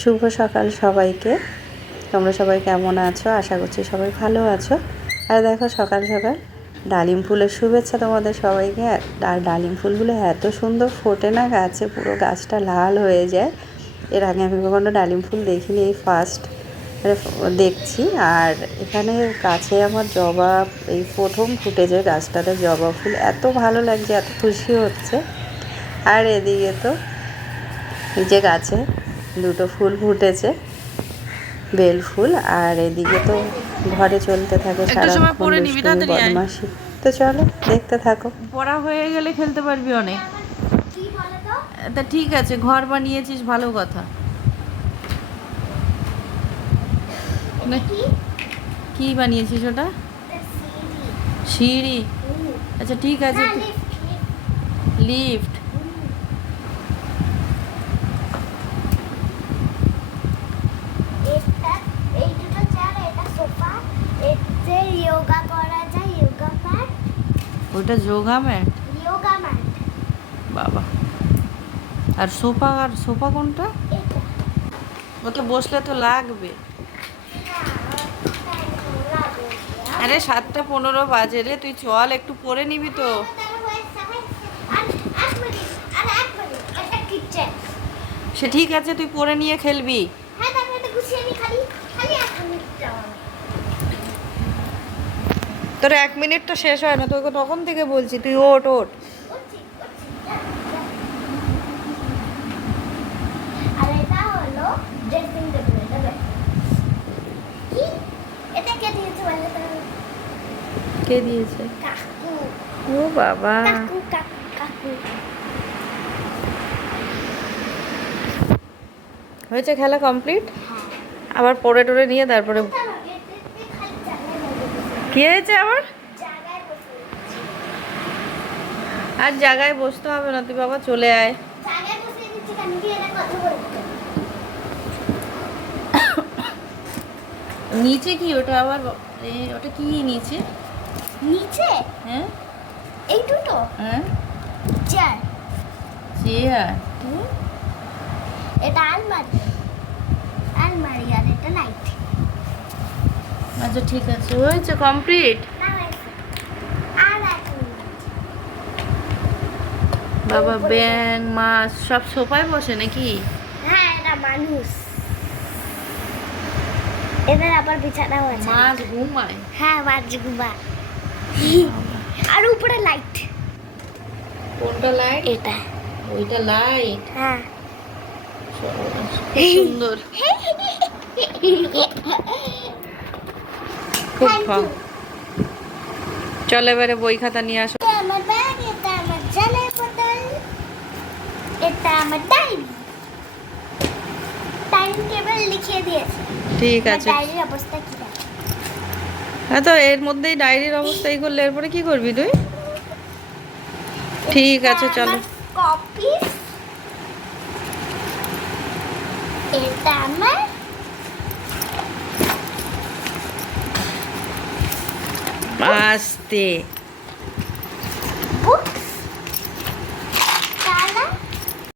শুভ সকাল সবাইকে। তোমরা সবাই কেমন আছো? আশা করছি সবাই ভালো আছো। আর দেখো সকাল সকাল ডালিম ফুলের শুভেচ্ছা তোমাদের সবাইকে। আর ডালিম ফুলগুলো এত সুন্দর ফোটে না গাছে, পুরো গাছটা লাল হয়ে যায়। এর আগে আমি কখনো ডালিম ফুল দেখিনি, এই ফার্স্ট দেখছি। আর এখানে গাছে আমার জবা এই প্রথম ফুটেছে, গাছটাতে জবা ফুল এত ভালো লাগছে, এত খুশি হচ্ছে। আর এদিকে তো এই যে গাছে দুটো ফুল ফুটেছে, বেল ফুল। আর এদিকে তো ঘরে চলতে থাকে সারাক্ষণ দুষ্টুমি বদমাশি। তো চলো দেখতে থাকো। পড়া হয়ে গেলে খেলতে পারবি অনেক। তা ঠিক আছে, ঘর বানিয়েছিস, ভালো কথা। কি বানিয়েছিস ওটা? সিঁড়ি? আচ্ছা ঠিক আছে, লিফট। ওটা যোগা ম্যাট? বাবা। আর সোফা কোনটা? ওটা বসলে তো লাগবে। আরে 7:15 বাজে রে, তুই চল একটু পরে নিবি তো। সে ঠিক আছে, তুই পরে নিয়ে খেলবি। তোর 1 মিনিট তো শেষ হয় না, তোকে তখন থেকে বলছি, তুই ওঠ ওঠ। কে দিয়েছে? ও বাবা, হয়েছে খেলা কমপ্লিট? আবার পরে টরে নিয়ে তারপরে কি হয়েছে আবার? আর জায়গায় বসতে হবে না, তুই বাবা চলে আয়। নিচে কি ওটা আবার? ওটা কি নিচে? নিচে? হ্যাঁ এই দুটো? হ্যাঁ, চেয়ার। চেয়ার? এটা আলমারি, আলমারি। আর এটা লাইট। আচ্ছা ঠিক আছে, হয়েছে কমপ্লিট। বাবা ব্যাং মাছ সব সোফায় বসে নাকি? হ্যাঁ, এটা মানুষ। এদের আবার বিছানাও আছে। মাছ ঘুমায়? হ্যাঁ, মাছ ঘুমায়। আর উপরে লাইট। কোনটা লাইট? এটা। ওইটা লাইট? হ্যাঁ, সুন্দর। খুব ভালো। চল এবারে বই খাতা নিয়ে আসো। এটা আমার ব্যাগ, এটা আমার জলের বোতল, এটা আমার ডায়েরি। টাইম টেবিল লিখিয়ে দিয়েছে। ঠিক আছে। ডায়েরির অবস্থা কি? হ্যাঁ, তো এর মধ্যেই ডায়েরির অবস্থাই করলে এরপরে কি করবি তুই? ঠিক আছে চলো। কপি। এটা আমার আস্তে।